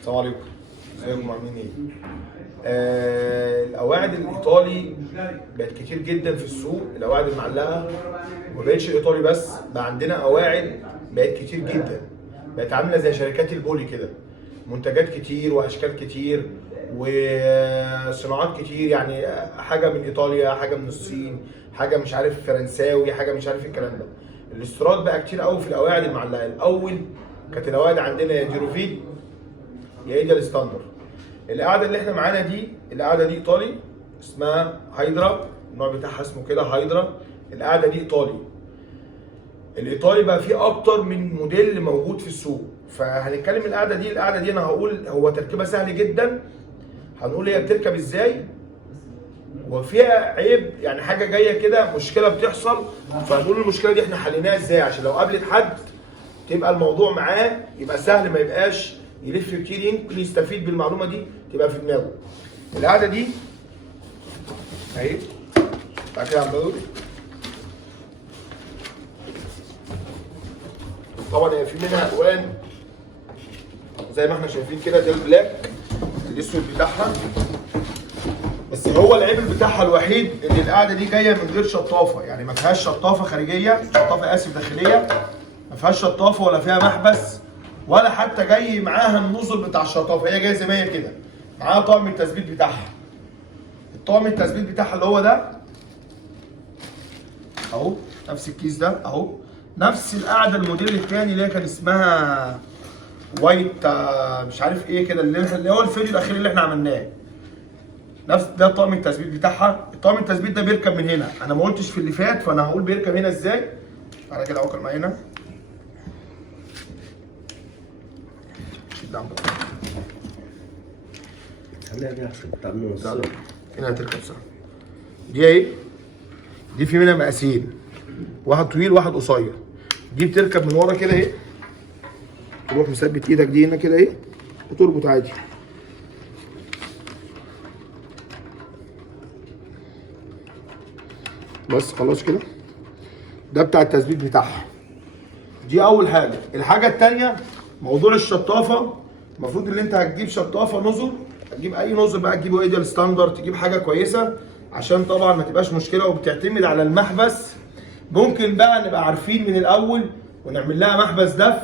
السلام عليكم. ازيكم عاملين ايه؟ القواعد الايطالي بقت كتير جدا في السوق، القواعد المعلقه ما بقتش ايطالي بس، بقى عندنا قواعد بقت كتير جدا، بقت عامله زي شركات البولي كده، منتجات كتير واشكال كتير وصناعات كتير، يعني حاجه من ايطاليا، حاجه من الصين، حاجه مش عارف فرنساوي، حاجه مش عارف الكلام ده. الاستيراد بقى كتير قوي في القواعد المعلقه. الاول كانت القواعد عندنا يا ديروفيل يا ايديال ستاندر. القاعده اللي احنا معانا دي، القاعده دي ايطالي اسمها هايدرا، النوع بتاعها اسمه كده هايدرا. القاعده دي ايطالي. الايطالي بقى فيه اكتر من موديل موجود في السوق، فهنتكلم القاعده دي. القاعده دي انا هقول هو تركيبها سهل جدا، هنقول هي بتركب ازاي وفيها عيب، يعني حاجه جايه كده مشكله بتحصل، فهنقول المشكله دي احنا حليناها ازاي عشان لو قابلت حد تبقى الموضوع معاه يبقى سهل، ما يبقاش يلف كتير، يمكن يستفيد بالمعلومه دي تبقى في دماغه. القاعده دي اهي، تعالى كده يا عم بدر. طبعا هي في منها الوان زي ما احنا شايفين كده، ده البلاك الاسود بتاعها، بس هو العيب بتاعها الوحيد ان القاعده دي جايه من غير شطافه، يعني ما فيهاش شطافه خارجيه، شطافه اسف داخليه، ما فيهاش شطافه ولا فيها محبس ولا حتى جاي معاها النظر بتاع الشطافه، هي جايه زي ما هي كده، معاها طقم التثبيت بتاعها. الطقم التثبيت بتاعها اللي هو ده اهو، نفس الكيس ده اهو، نفس القاعده الموديل الثاني اللي هي كان اسمها وايت مش عارف ايه كده، اللي هو الفيديو الاخير اللي احنا عملناه، نفس ده طقم التثبيت بتاعها. الطقم التثبيت ده بيركب من هنا، انا ما قلتش في اللي فات فانا هقول بيركب هنا ازاي. تعالى كده عوكل معايا هنا، هنا هتركب صح. دي ايه؟ دي في منها مقاسين، واحد طويل واحد قصير. دي بتركب من ورا كده اهي، تروح مثبت ايدك دي هنا كده اهي وتربط عادي. بس خلاص كده، ده بتاع التثبيت بتاعها. دي اول حاجه. الحاجه الثانيه موضوع الشطافه، المفروض ان انت هتجيب شطافه نظر، هتجيب اي نظر بقى، تجيبه ايديال ستاندرد، تجيب حاجه كويسه عشان طبعا ما تبقاش مشكله، وبتعتمد على المحبس. ممكن بقى نبقى عارفين من الاول ونعمل لها محبس دفء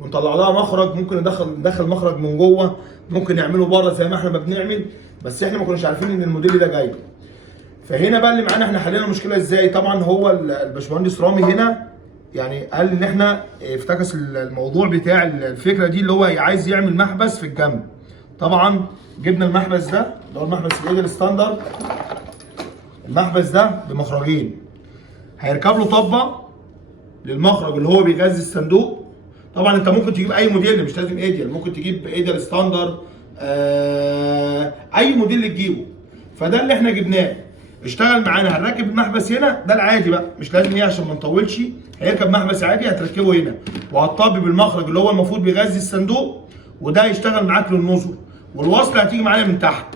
ونطلع لها مخرج، ممكن ندخل مخرج من جوه، ممكن نعمله بره زي ما احنا ما بنعمل، بس احنا ما كناش عارفين ان الموديل ده جاي. فهنا بقى اللي معانا احنا حلينا المشكله ازاي. طبعا هو الباشمهندس رامي هنا يعني قال ان احنا افتكس الموضوع بتاع الفكره دي اللي هو عايز يعمل محبس في الجنب. طبعا جبنا المحبس ده اللي هو المحبس الايدل ستاندرد، المحبس ده بمخرجين، هيركب له طبه للمخرج اللي هو بيغذي الصندوق. طبعا انت ممكن تجيب اي موديل، مش لازم ايديال، ممكن تجيب ايديال ستاندرد، اي موديل اللي تجيبه. فده اللي احنا جبناه، اشتغل معانا. هنركب المحبس هنا، ده العادي بقى، مش لازم ايه عشان ما نطولش، هيركب محبس عادي هتركبه هنا، وهتطبب المخرج اللي هو المفروض بيغذي الصندوق، وده يشتغل معاك للنظر، والوصله هتيجي معانا من تحت.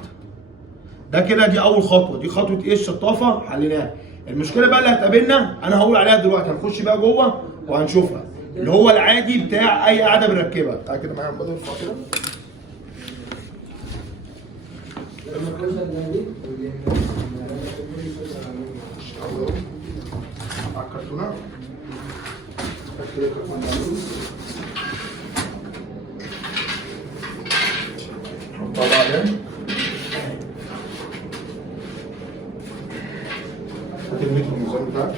ده كده دي اول خطوه، دي خطوه ايه الشطافه حليناها. المشكله بقى اللي هتقابلنا انا هقول عليها دلوقتي، هنخش بقى جوه وهنشوفها، اللي هو العادي بتاع اي قاعده بنركبها. تعالى كده معايا بدر ارفع كده. على الكرتونه حطها بعدين، هات المتر الميزان بتاعك.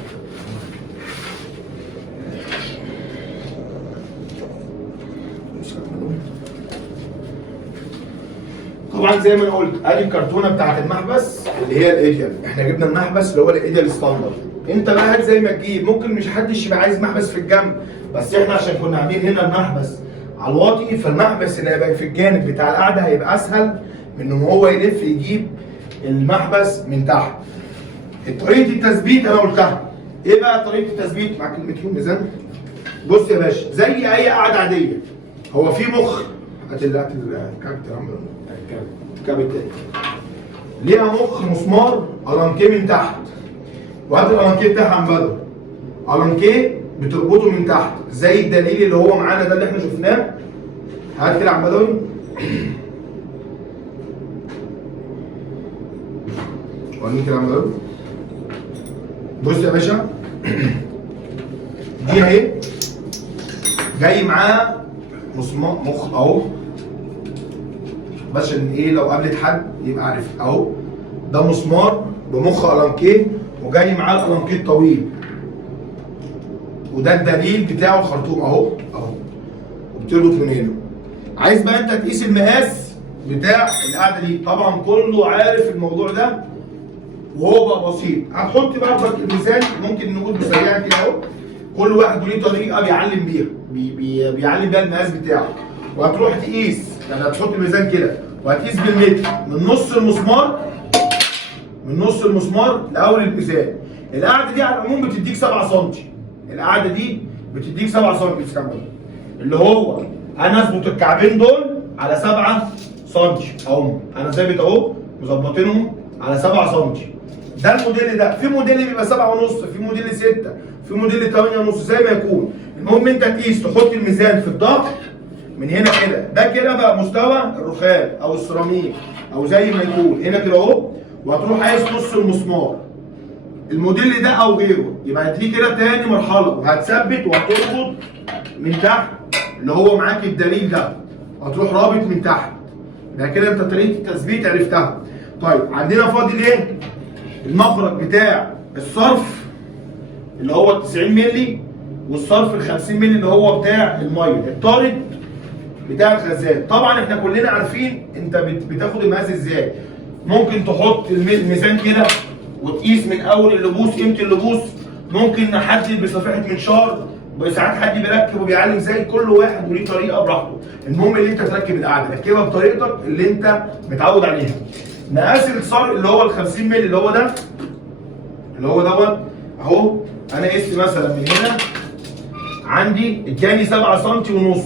طبعا زي ما انا قلت ادي الكرتونه بتاعت المحبس اللي هي الايديال، احنا جبنا المحبس اللي هو الايديال ستاندرد. انت بقى هات زي ما تجيب، ممكن مش حدش يبقى عايز محبس في الجنب، بس احنا عشان كنا عاملين هنا المحبس على الواطي، فالمحبس اللي هيبقى في الجانب بتاع القعده هيبقى اسهل من ان هو يلف يجيب المحبس من تحت. طريقه التثبيت انا قلتها. ايه بقى طريقه التثبيت؟ معاك المتر والميزان. بص يا باشا، زي اي قعده عاديه، هو في مخ، هات الكابت يا عم، الكابت ليها مخ مسمار الانكيه من تحت، وهات الالانكيه بتاعها عن بدر، الانكيه بتربطه من تحت زي الدليل اللي هو معانا ده اللي احنا شفناه. هات كده يا عم بدوي. وريني كده يا عم بدوي. بص يا باشا دي اهي جاي معاها مسمار مخ اهو، بس ان ايه لو قابلت حد يبقى عارف اهو. ده مسمار بمخ ألانكيه وجاي معاه الألانكيه الطويل، وده الدليل بتاعه الخرطوم اهو اهو، وبتربط من هنا. عايز بقى انت تقيس المقاس بتاع القاعده دي، طبعا كله عارف الموضوع ده وهو بقى بسيط. هتحط بقى الميزان، ممكن نقول بسريعا كده اهو، كل واحد وليه طريقه بيعلم بيها، بيعلم بيها المقاس بتاعه. وهتروح تقيس، يعني هتحط الميزان كده وهتقيس بالمتر من نص المسمار لاول الميزان. القاعده دي على العموم بتديك 7 سم، القاعده دي بتديك 7 سم اللي هو انا اظبط الكعبين دول على 7 سم اهو، انا ظابط اهو مظبطينهم على 7 سم. ده الموديل ده، في موديل بيبقى 7 ونص، في موديل 6، في موديل 8 ونص، زي ما يكون. المهم انت تقيس، تحط الميزان في الظهر من هنا كده، ده كده بقى مستوى الرخام او السيراميك او زي ما يكون هنا كده اهو، وهتروح قايس نص المسمار الموديل ده او غيره، يبقى دي كده تاني مرحله، وهتثبت وهتربط من تحت اللي هو معاك الدليل ده، هتروح رابط من تحت. ده كده انت طريقه التثبيت عرفتها. طيب عندنا فاضل ايه؟ المخرج بتاع الصرف اللي هو 90 مللي، والصرف ال 50 مللي اللي هو بتاع الميه، الطارد بتاع الخزان. طبعا احنا كلنا عارفين انت بتاخد المقاس ازاي. ممكن تحط الميزان كده وتقيس من اول اللبوس قيمه اللبوس، ممكن نحدد بصفيحه منشار، ساعات حد بيركب وبيعلم، زي كل واحد وليه طريقه براحته. المهم اللي انت تركب القاعده ركبها بطريقتك اللي انت متعود عليها. مقاس الصرف اللي هو ال 50 مللي اللي هو ده، اللي هو دوت اهو، انا قست مثلا من هنا عندي اداني 7 سم ونص.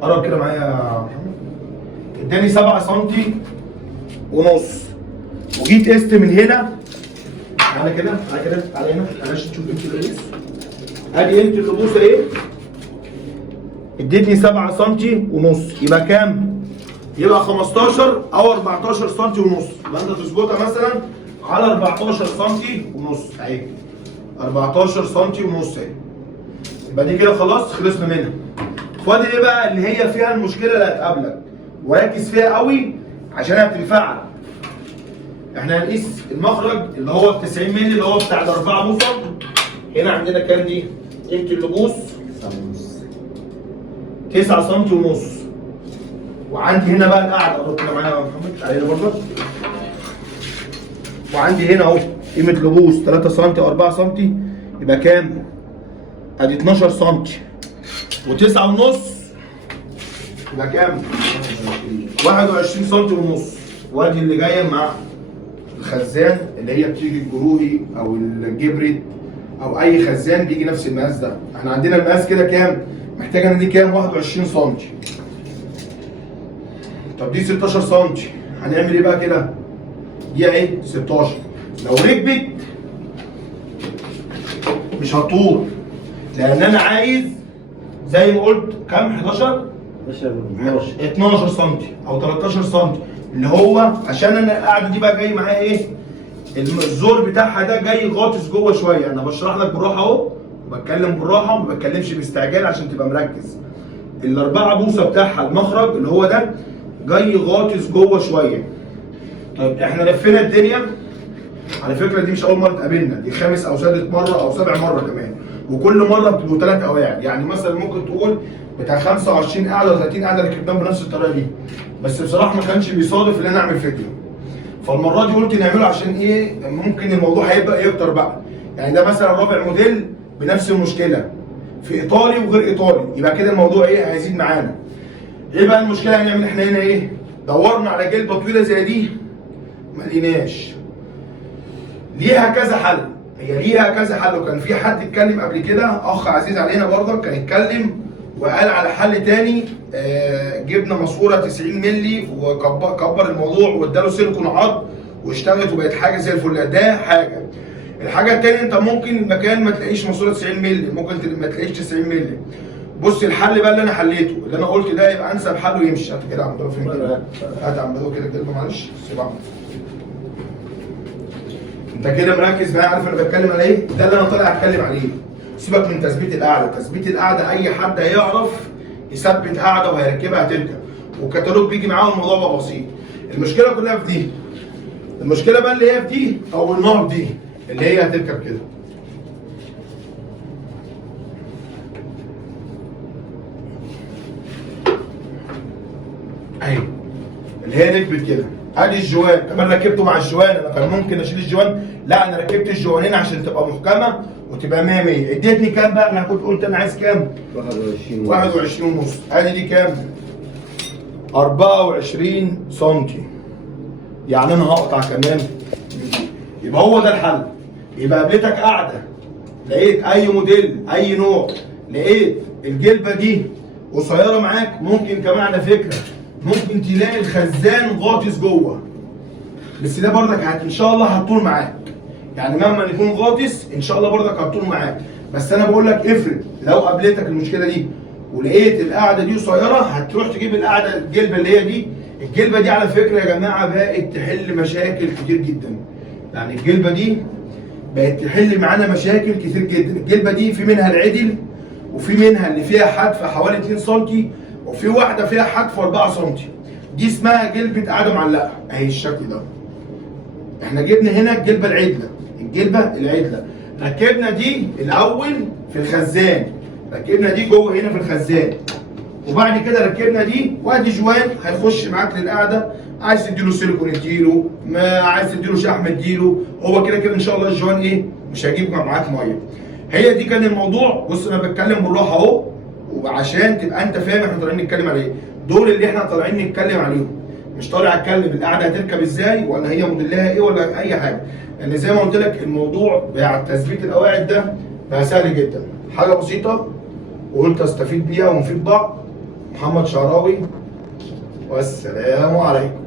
قرب كده معايا يا محمد. اداني 7 سم ونص، وجيت قست من هنا. تعالى كده تعالى هنا عشان تشوف قيمه اللبوس. ادي قيمه اللبوس اهي، ادتني 7 سم ونص، يبقى كام؟ يبقى 15 او 14 سم ونص. يبقى انت تظبطها مثلا على 14 سم ونص اهي، 14 سم ونص اهي. يبقى دي كده خلاص خلصنا منها. فاضل ايه بقى اللي هي فيها المشكله اللي هتقابلك، وركز فيها قوي عشان هتنفعك. احنا هنقيس المخرج اللي هو ال 90 مللي اللي هو بتاع الاربعه بوصه. هنا عندنا كام دي؟ قيمه اللبوس 9 سم ونص. وعندي هنا بقى القاعده، قرب كده معايا يا محمد تعالى هنا برضه. وعندي هنا اهو قيمه لبوس 3 سم او 4 سم، يبقى كام؟ ادي 12 سم و9 ونص، يبقى كام؟ 21 سم ونص. وادي اللي جايه مع الخزان اللي هي بتيجي الجروهي او الجبرت او اي خزان بيجي نفس المقاس ده. احنا عندنا المقاس كده كام؟ محتاجه ان دي كام؟ 21 سم. طب دي 16 سم، هنعمل ايه بقى كده؟ دي اهي 16، لو ركبت مش هتطول، لان انا عايز زي ما قلت كام؟ 11 12 سم او 13 سم، اللي هو عشان انا القاعده دي بقى جاي معايا ايه؟ الزور بتاعها ده جاي غاطس جوه شويه. انا بشرح لك بالراحه اهو، وبتكلم بالراحه وما بتكلمش باستعجال عشان تبقى مركز. الاربعه بوصه بتاعها المخرج اللي هو ده جاي غاطس جوه شويه. طيب احنا لفينا الدنيا، على فكره دي مش اول مره تقابلنا، دي خامس او سادس مره او سابع مره كمان، وكل مره بتبقوا 3 قواعد. يعني مثلا ممكن تقول بتاع 25 قاعده و 30 قاعده ركبناهم بنفس الطريقه دي، بس بصراحه ما كانش بيصادف ان انا اعمل فيديو. فالمره دي قلت نعمله عشان ايه؟ ممكن الموضوع هيبقى يكتر بقى. يعني ده مثلا رابع موديل بنفس المشكله في ايطالي وغير ايطالي، يبقى كده الموضوع ايه؟ هيزيد معانا. ايه بقى المشكله؟ هنعمل احنا هنا ايه؟ دورنا على جلبه طويله زي دي ما لقيناش. ليها كذا حل، هي ليها كذا حل. وكان في حد اتكلم قبل كده، اخ عزيز علينا برضه كان اتكلم وقال على حل تاني. جبنا ماسوره 90 مللي وكبر الموضوع واداله سيليكون عض واشتغلت وبقت حاجه زي الفل. ده حاجه. الحاجه الثانيه انت ممكن المكان ما تلاقيش ماسوره 90 مللي، ممكن ما تلاقيش 90 مللي. بص الحل بقى اللي انا حليته، اللي انا قلت ده يبقى انسب حل ويمشي. هات كده يا عم فين كده، هات يا عم كده كده معلش سيبها. انت كده مركز معايا، عارف انا بتكلم على ايه؟ ده اللي انا طالع اتكلم عليه. سيبك من تثبيت القعده، تثبيت القعده اي حد هيعرف يثبت قعده وهيركبها هتركب، والكتالوج بيجي معاه الموضوع بقى بسيط. المشكله كلها في دي. المشكله بقى اللي هي في دي او النار دي اللي هي هتركب كده. اهي اللي هي ركبت كده. ادي الجوان كمان ركبته مع الجوان، انا كان ممكن اشيل الجوان، لا انا ركبت الجوانين عشان تبقى محكمه وتبقى 100 100. اديتني كام بقى؟ انا كنت قلت انا عايز كام؟ 21 ونص. ادي دي كام؟ 24 سم. يعني انا هقطع كمان. يبقى هو ده الحل. يبقى قابلتك قاعده لقيت اي موديل اي نوع، لقيت الجلبه دي قصيره معاك، ممكن كمان على فكره ممكن تلاقي الخزان غاطس جوه، بس ده برضك ان شاء الله هتطول معاك. يعني مهما يكون غاطس ان شاء الله برضك هتطول معاك. بس انا بقول لك افرض لو قابلتك المشكله دي ولقيت القاعده دي قصيره، هتروح تجيب القاعده الجلبه اللي هي دي. الجلبه دي على فكره يا جماعه بقت تحل مشاكل كتير جدا. يعني الجلبه دي بقت تحل معانا مشاكل كتير جدا. الجلبه دي في منها العدل، وفي منها اللي فيها حدف حوالي 2 سم، وفي واحده فيها حدف 4 سم. دي اسمها جلبه قاعده معلقه. اهي الشكل ده. احنا جبنا هنا الجلبه العدله، الجلبه العدله ركبنا دي الاول في الخزان، ركبنا دي جوه هنا في الخزان، وبعد كده ركبنا دي، وادي جوان هيخش معاك للقعده. عايز تديله سيليكون اديله، ما عايز تديله شحم اديله، هو كده كده ان شاء الله الجوان ايه مش هيجيب معاك ميه. هي دي كان الموضوع. بص انا بتكلم بالراحه اهو، وعشان تبقى انت فاهم احنا طالعين نتكلم على ايه. دول اللي احنا طالعين نتكلم عليهم، مش طالع اتكلم القعده هتركب ازاي ولا هي موديلها ايه ولا اي حاجه. لان زي ما قلت لك الموضوع بتاع تثبيت القواعد ده بقى سهل جدا، حاجه بسيطه وقلت استفيد بيها ونفيد بعض. محمد شعراوي، والسلام عليكم.